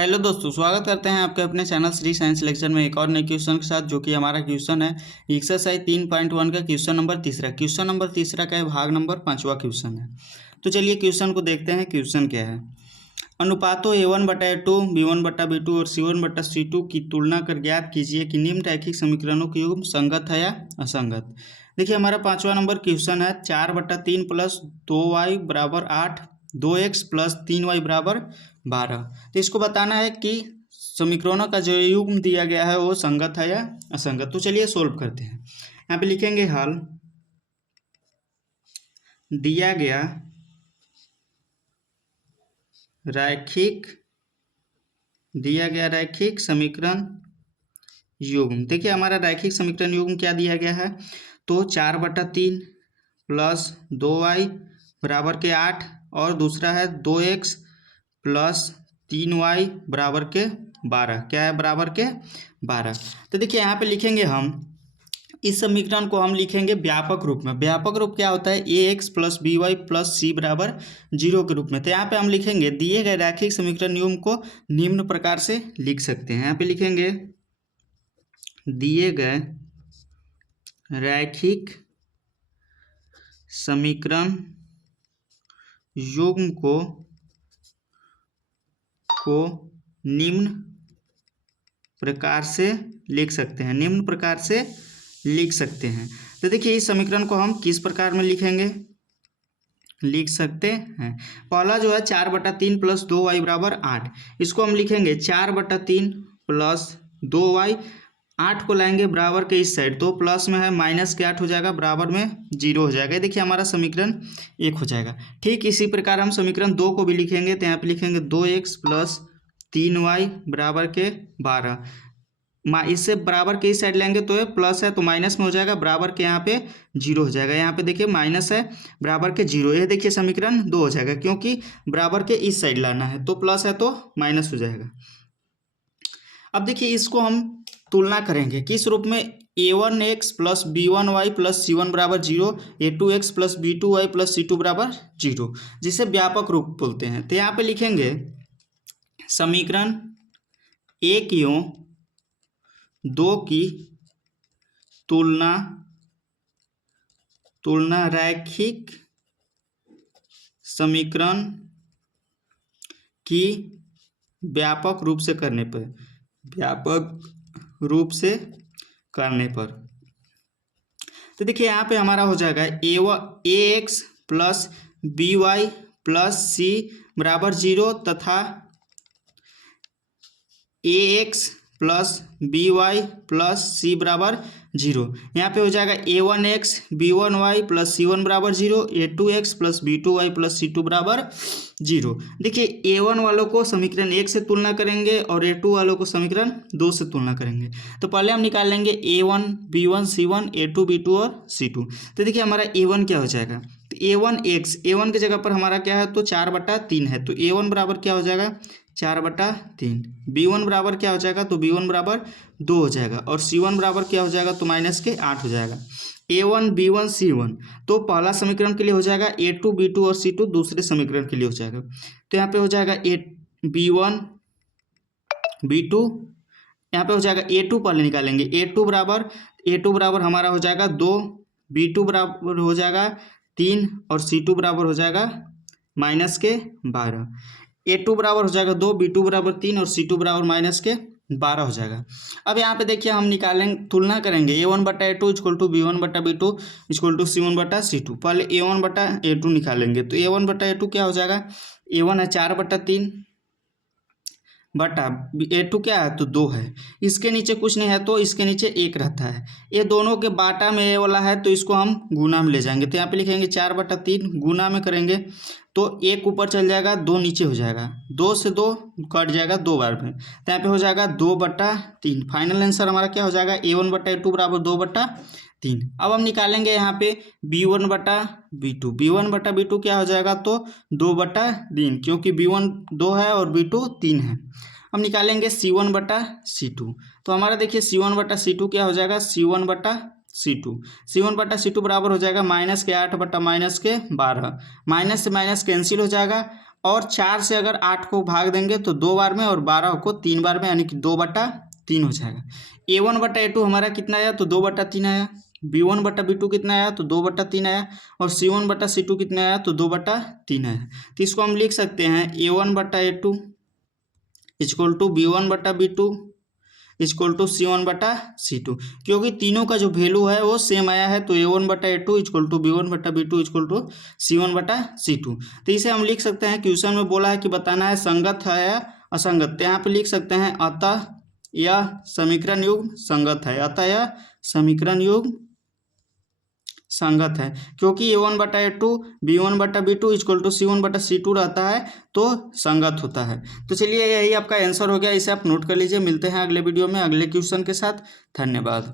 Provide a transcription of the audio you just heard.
Hello दोस्तों, स्वागत करते हैं आपके अपने चैनल श्री साइंस लेक्चर में एक और नए क्वेश्चन के साथ। जो कि हमारा क्वेश्चन है एक्सरसाइज 3.1 का क्वेश्चन नंबर तीसरा का है, भाग नंबर 5वां क्वेश्चन है। तो चलिए क्वेश्चन को देखते हैं। क्वेश्चन क्या है? अनुपातों A1/A2, B1/B2 और C1/C2 की तुलना कर ज्ञात कीजिए कि निम्न रैखिक समीकरणों की युग्म संगत है या असंगत। देखिए, हमारा 5वां नंबर क्वेश्चन है 4/3 + 2y = 8, 2x + 3y = 12। तो इसको बताना है कि समीकरणों का जो युग्म दिया गया है वो संगत है या असंगत। तो चलिए सोल्व करते हैं। यहाँ पे लिखेंगे हल। दिया गया रैखिक समीकरण युग्म। देखिए, हमारा रैखिक समीकरण युग्म क्या दिया गया है, तो 4/3 + 2y = 8 और दूसरा है 2x + 3y = 12। क्या है? बराबर के 12। तो देखिए, यहाँ पे लिखेंगे हम इस समीकरण को हम लिखेंगे व्यापक रूप में। व्यापक रूप क्या होता है? ax + by + c = 0 के रूप में। तो यहाँ पे हम लिखेंगे दिए गए रैखिक समीकरण युग्म को निम्न प्रकार से लिख सकते हैं। यहाँ पे लिखेंगे दिए गए रैखिक समीकरण युग्म को निम्न प्रकार से लिख सकते हैं। तो देखिए, इस समीकरण को हम किस प्रकार में लिख सकते हैं। पहला जो है 4/3 + 2y = 8। इसको हम लिखेंगे 4/3 + 2y। 8 को लाएंगे बराबर के इस साइड, तो प्लस में है माइनस के 8 हो जाएगा, बराबर में 0 हो जाएगा। देखिए, हमारा समीकरण 1 हो जाएगा। ठीक इसी प्रकार हम समीकरण 2 को भी लिखेंगे। तो यहाँ पे लिखेंगे 2x + 3y = 12। इससे बराबर के इस साइड लेंगे तो ये प्लस है तो माइनस में हो जाएगा, बराबर के यहाँ पे 0 हो जाएगा। यहाँ पे देखिए माइनस है, बराबर के 0। ये देखिए समीकरण 2 हो जाएगा, क्योंकि बराबर के इस साइड लाना है, तो प्लस है तो माइनस हो जाएगा। अब देखिए, इसको हम तुलना करेंगे किस रूप में? a1x + b1y + c1 = 0, a2x + b2y + c2 = 0, जिसे व्यापक रूप बोलते हैं। तो यहाँ पे लिखेंगे समीकरण 1 एवं 2 की तुलना रैखिक समीकरण की व्यापक रूप से करने पर तो देखिए, यहाँ पे हमारा हो जाएगा ax + by + c = 0 तथा ax + by + c = 0। यहाँ पे हो जाएगा a1x b1y + c1 = 0, a2x + b2y + c2 = 0। देखिए, a1 वालों को समीकरण 1 से तुलना करेंगे और a2 वालों को समीकरण 2 से तुलना करेंगे। तो पहले हम निकाल लेंगे a1 b1 c1, a2 b2 और c2। तो देखिए, हमारा a1 क्या हो जाएगा, तो a1 की जगह पर हमारा क्या है, तो 4/3 है, तो a1 बराबर क्या हो जाएगा, 4/3। b1 बराबर क्या हो जाएगा, तो b1 बराबर 2 हो जाएगा, और c1 बराबर क्या हो जाएगा, तो -8 हो जाएगा। a1 b1 c1 तो पहला समीकरण के लिए हो जाएगा, a2 b2 और c2 दूसरे समीकरण के लिए हो जाएगा। तो यहाँ पे हो जाएगा b1 b2, यहाँ पे हो जाएगा a2 पहले निकालेंगे, a2 बराबर हमारा हो जाएगा 2, b2 बराबर हो जाएगा 3 और c2 बराबर हो जाएगा -12। a2 बराबर हो जाएगा 2, b2 बराबर 3 और c2 बराबर -12 हो जाएगा। अब यहाँ पे देखिए, हम निकालेंगे, तुलना करेंगे a1/a2 = b1/b2 = c1/c2। पहले a1/a2 निकालेंगे, तो a1/a2 क्या हो जाएगा, a1 है 4/3 बटा a2 क्या है, तो 2 है। इसके नीचे कुछ नहीं है तो इसके नीचे 1 रहता है। ये दोनों के बाटा में ये वाला है, तो इसको हम गुना में ले जाएंगे। तो यहाँ पे लिखेंगे 4/3 गुना में करेंगे तो 1 ऊपर चल जाएगा, 2 नीचे हो जाएगा, 2 से 2 कट जाएगा 2 बार में। तो यहाँ पे हो जाएगा 2/3। फाइनल आंसर हमारा क्या हो जाएगा, a1/a2 = 2/3। अब हम निकालेंगे यहाँ पे b1/b2 क्या हो जाएगा, तो 2/3, क्योंकि b1 2 है और b2 3 है। हम निकालेंगे c1/c2, तो हमारा देखिए c1/c2 क्या हो जाएगा, c1/c2 बराबर हो जाएगा -8 बटा -12। माइनस से माइनस कैंसिल हो जाएगा और 4 से अगर 8 को भाग देंगे तो 2 बार में और 12 को 3 बार में, यानी कि 2/3 हो जाएगा। A1/A2 हमारा कितना आया तो 2/3 आया। B1/B2 कितना आया तो 2/3 आया। और C1/C2 कितना आया तो 2/3 आया। तो इसको हम लिख सकते हैं A1/A2 equal to B1/B2 equal to C1/C2, क्योंकि तीनों का जो वैल्यू है वो सेम आया है। तो A1/A2 equal to B1/B2 equal to C1/C2। तो इसे हम लिख सकते हैं, क्वेश्चन में बोला है कि बताना है संगत है या असंगत। तो यहाँ पे लिख सकते हैं अतः यह समीकरण युग्म संगत है। अतः यह समीकरण युग्म संगत है, क्योंकि A1/A2 B1/B2 equal to C1/C2 रहता है तो संगत होता है। तो चलिए यही आपका आंसर हो गया, इसे आप नोट कर लीजिए। मिलते हैं अगले वीडियो में अगले क्वेश्चन के साथ। धन्यवाद।